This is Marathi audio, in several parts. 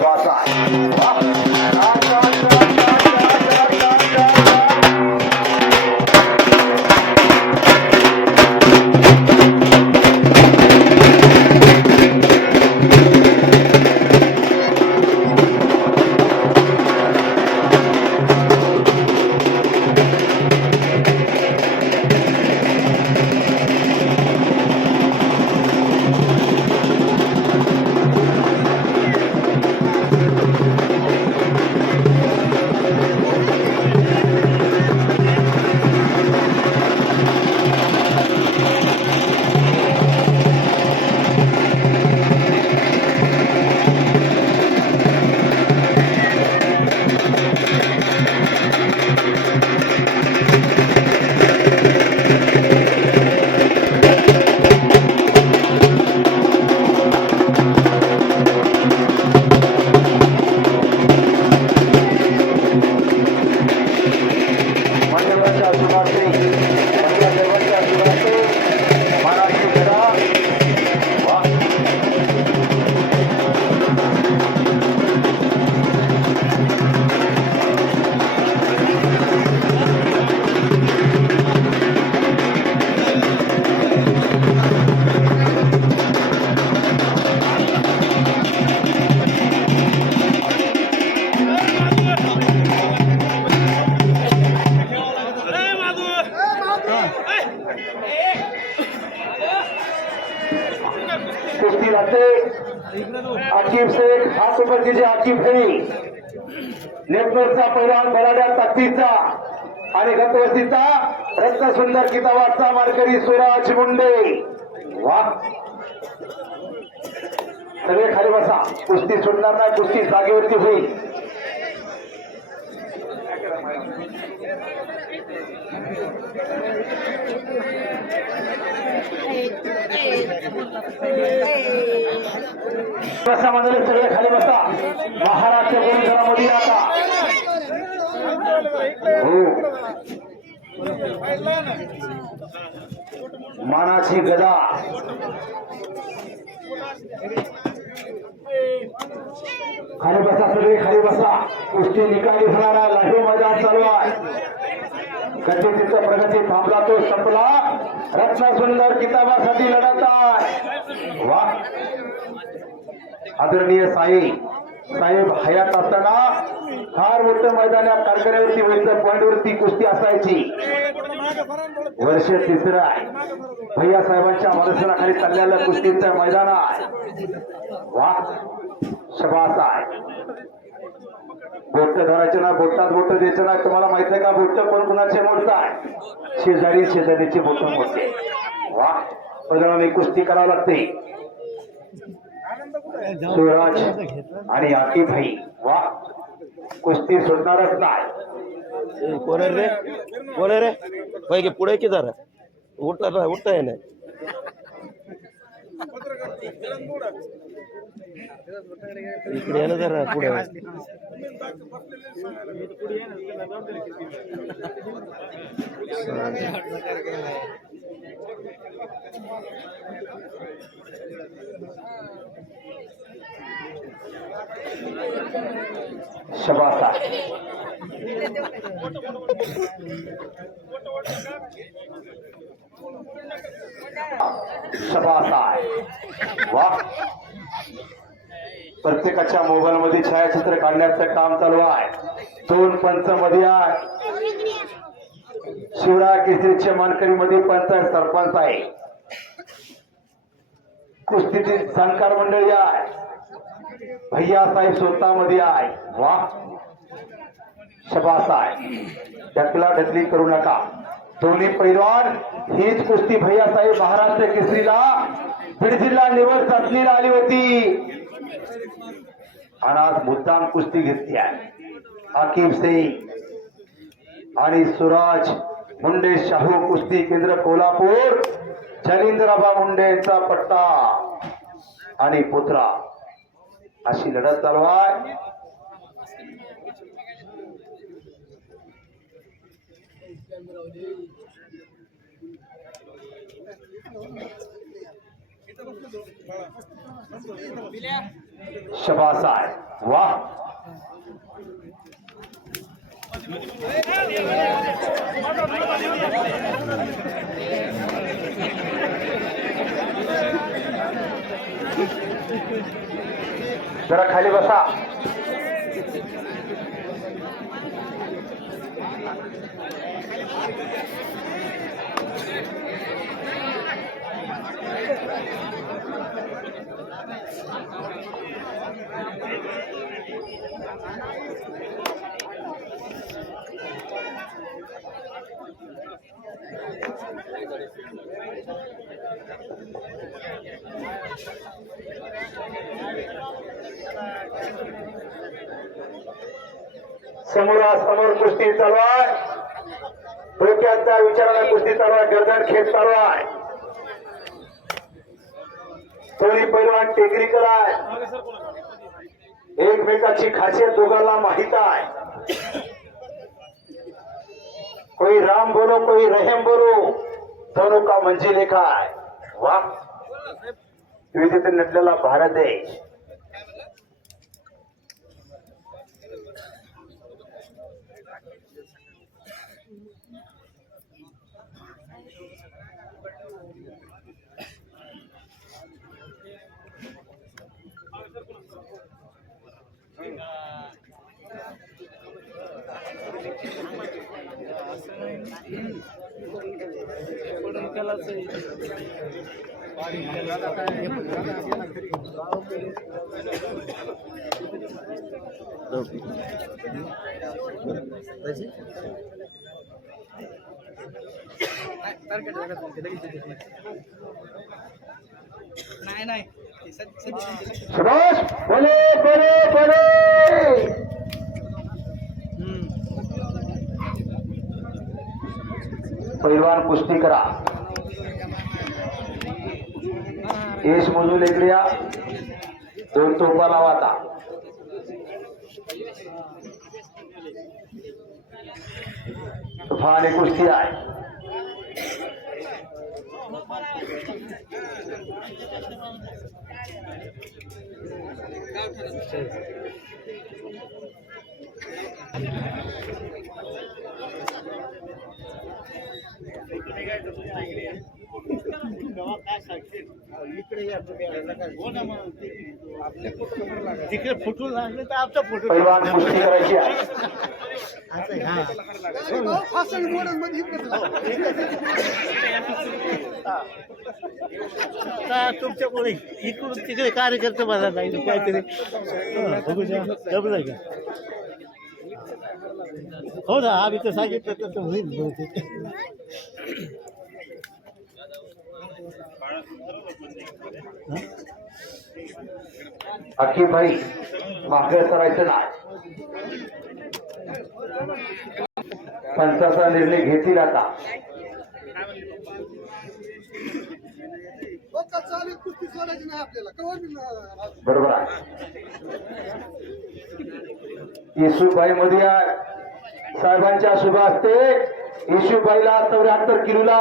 शबास आहे नेटवर्कचा पहिला बलाड्या ताकदीचा आणि गतवस्तीचा रत्न सुंदर किताबाचा मारकरी सुराज मुंडे. वा. सगळे खाली बसा. कुस्ती सुटणार नाही कुस्ती जागेवरती होईल. बसा मंडळी सगळे खाली बसा. महाराष्ट्र परिसरामध्ये आता. हो मानाची गदा. खाली बसा सगळे खाली बसा. कुस्ती निकाली होणारा लाही मैदान चालू आहे. गणपतीचा प्रगती थांबला तो संपला. रत्न सुंदर किताबासाठी लढत आहे. वा. आदरणीय साई साहेब हयात असताना हा मोठं मैदान या कारखान्यावरती व्हायचं पॉईंटवरती कुस्ती असायची. वर्ष तिसरं आहे. भैया साहेबांच्या मार्गदर्शनाखाली चाललेलं कुस्तीचं मैदान आहे वा शबास आहे. बोट धरायचे ना बोटात बोट द्यायचं ना तुम्हाला माहीत आहे का बोट कोण कुणाचे मोडत आहे? शेजारी शेजारीचे बोट मोडते. वा मैदानाने कुस्ती करावं लागते. सुराज आणि आकी भाई कुस्ती सुटणारच नाही ए, कोण आहे रे कोण आहे रे होय की पुढे की जरा उठता ना उठता आहे ना इकडे ये ना जरा पुढे शबासा. शबासा वा. प्रत्येकाच्या मोबाईल मध्ये छायाचित्र काढण्याचं काम चालू आहे. दोन पंच मध्ये आहे. शिवराय केसरीच्या मानकरी मध्ये पंच सरपंच आहे. कुस्तीतील जाणकार मंडळी आहे. भैया साहेब स्वतःमध्ये आहे वा. शबासाय ढकला ढकली करू नका. दोन्ही पैलवान हीच कुस्ती भैया साहेब महाराष्ट्र केसरीला बीड जिल्हा निवड चाचणीला आली होती. आणि आज मुद्दाम कुस्ती घेतली आहे. आकिब सिंग आणि सुराज मुंडे शाहू कुस्ती केंद्र कोल्हापूर जलिंद्राबा मुंडेचा पट्टा आणि पुत्रा अशी लढत चालू आहे. शबास आहे जरा खाली बसा. समोरासमोर कुस्ती चालू आहे. डोक्याच्या विचाराला कुस्ती चालू आहे. गर्दन खेळ चालू आहे. दोन्ही पैलवान टेक्निकल आहे एकमेकाची खासियत दोघांना माहीत आहे. कोई राम बोलो कोई रहीम बोलो. दोनों का मंजिल एक आहे वा विविधतेत नटलेला भारत देश. नाही नाही बोले बोले. बोले पैलवान कुस्ती करा। यश मोजून इकडे या दोन तोफा लावा आता तुफा आणि कुस्ती आहे। तिकडे फुटून लागले तर आमचा फोटो पैलवान कुस्ती करायची आहे. तुमच्यामुळे इकडून तिकडे कार्यकर्ते मला नाही काहीतरी. हा. जमलं का? हो ना आम्ही तर सांगितलं तसं होईल बहुतेक. अख्खी भाई मागे करायचं नाही. पंचाचा निर्णय घेतील आता. बरोबर आहे. येशूबाई मध्ये. साहेबांच्या शुभ असते येशूबाईला चौऱ्याहत्तर किलोला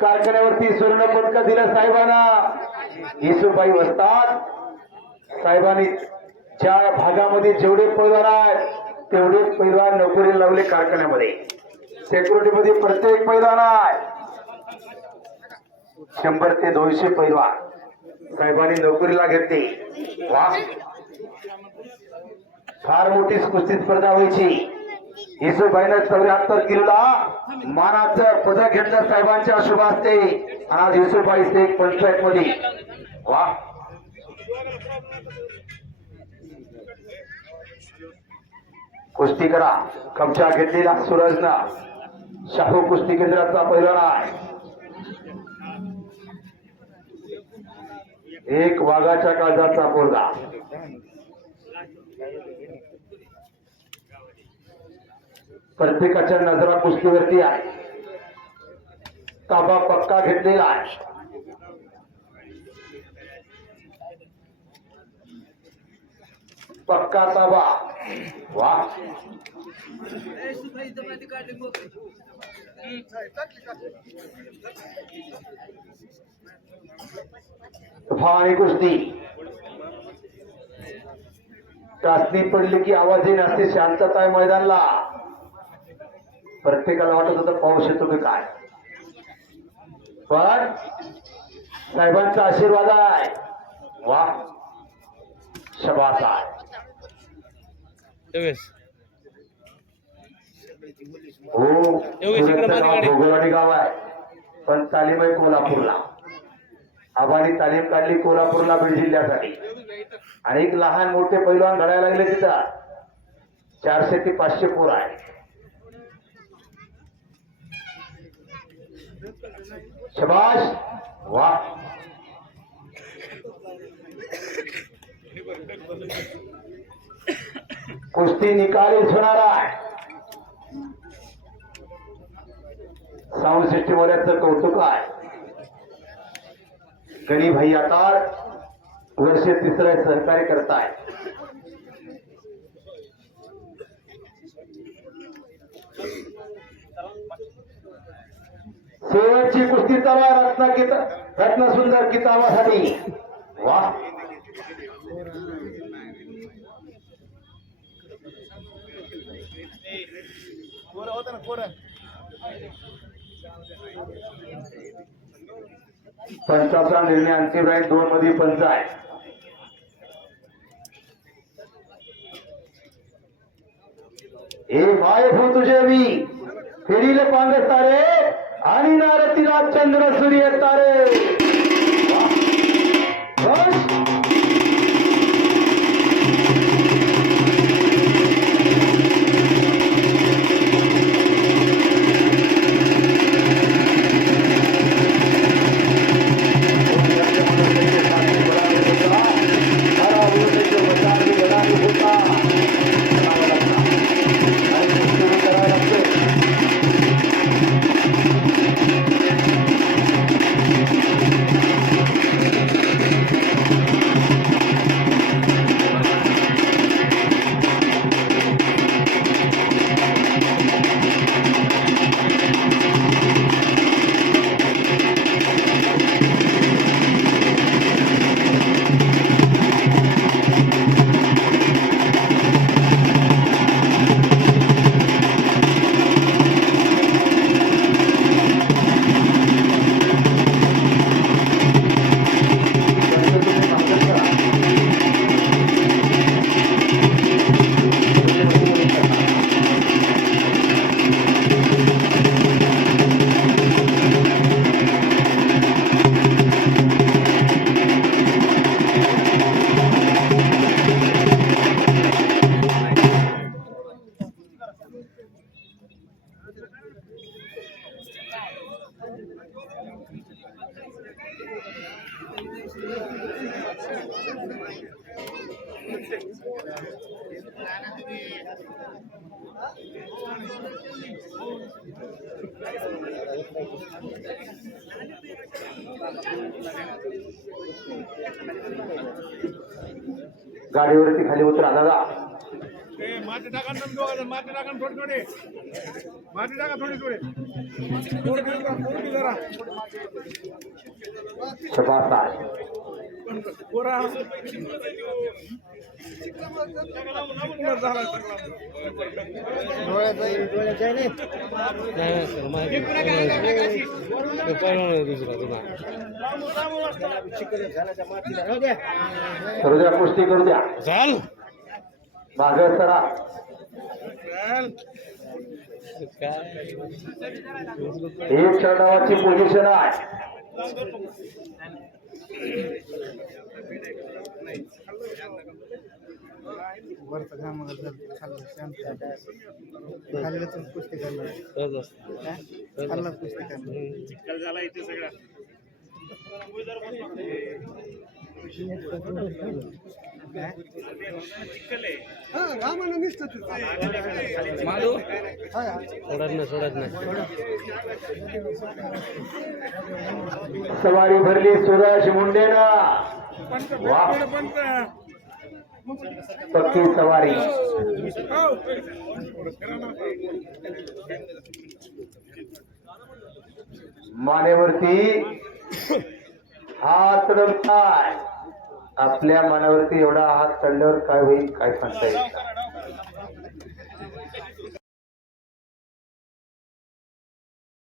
कारखान्यावरती सुवर्ण पदक दिलं साहेबांना. येसुबाई वसतात साहेबांनी ज्या भागामध्ये जेवढे पैलवान आहेत तेवढे पैलवान नोकरी लावले कारखान्यामध्ये. सेक्युरिटी मध्ये प्रत्येक पैलवान आहे. शंभर ते दोनशे पैलवान साहेबांनी नोकरीला घेतली. फार मोठी कुस्ती स्पर्धा व्हायची. येसुबाईनं चौऱ्याहत्तर किलोला मानाचं पद घेतलं साहेबांच्या शुभ असते आज येसूबाई शेख पंचायत मध्ये. वा. कुस्ती करा. कमचा घेतलेला सूरजना. शाहू कुस्ती केंद्राचा पहिला आहे एक वाघाच्या काळजाचा पोरगा. प्रत्येकाच्या नजरा कुस्तीवरती आहे. ताबा पक्का घेतलेला आहे. पक्का ताबा. वा. आणि कुस्ती. टाचणी पडली की आवाज येईन असते शांतता आहे मैदानला. प्रत्येकाला वाटत होतं पाऊस येतो की काय. पण साहेबांचा आशीर्वाद आहे. वा. शबास आहे. योगेश हो गाव आहे. पण तालीम आहे कोल्हापूरला. आबानी तालीम काढली कोल्हापूरला बीड जिल्ह्यासाठी. आणि एक लहान मोठे पैलवान घडायला लागले तिथं. चारशे ते पाचशे पोर आहे शबाश वा कुस्ती निकालीच होणार आहे साऊंड सिस्टीम वाल्याचं कौतुक आहे गणी भाई आता वर्ष तिसरं सहकार्य करताय शेवटची कुस्ती तवा रत्न किता रत्न सुंदर किताबासाठी. वा. पंचाचा निर्णय अंतिम राहील दोन मध्ये पंच आहे. हे माय भू तुझे मी. फेरीले पांढरे तारे. ಅನಿನಾರತಿ ರಾಜಚಂದ್ರ ಸೂರ್ಯ ಇರ್ತಾರೆ गाडीवरती खाली उतरा दादा. माती टाका माती टाका थोडी थोडी माती टाका थोडी थोडी थोडी दुसरा तुला कुस्ती करू द्या चाल माग सरा चल. काय एक चढावाची पोझिशन आहे सहज असतं. हम्म. चिखल झाला इथे सगळा आहे सोडत नाही सोडत नाही. सवारी भरली सुरज मुंडेना. पक्की सवारी. मानेवरती हात रमताय आपल्या मनावरती एवढा हात चढल्यावर काय होईल काय सांगता येईल?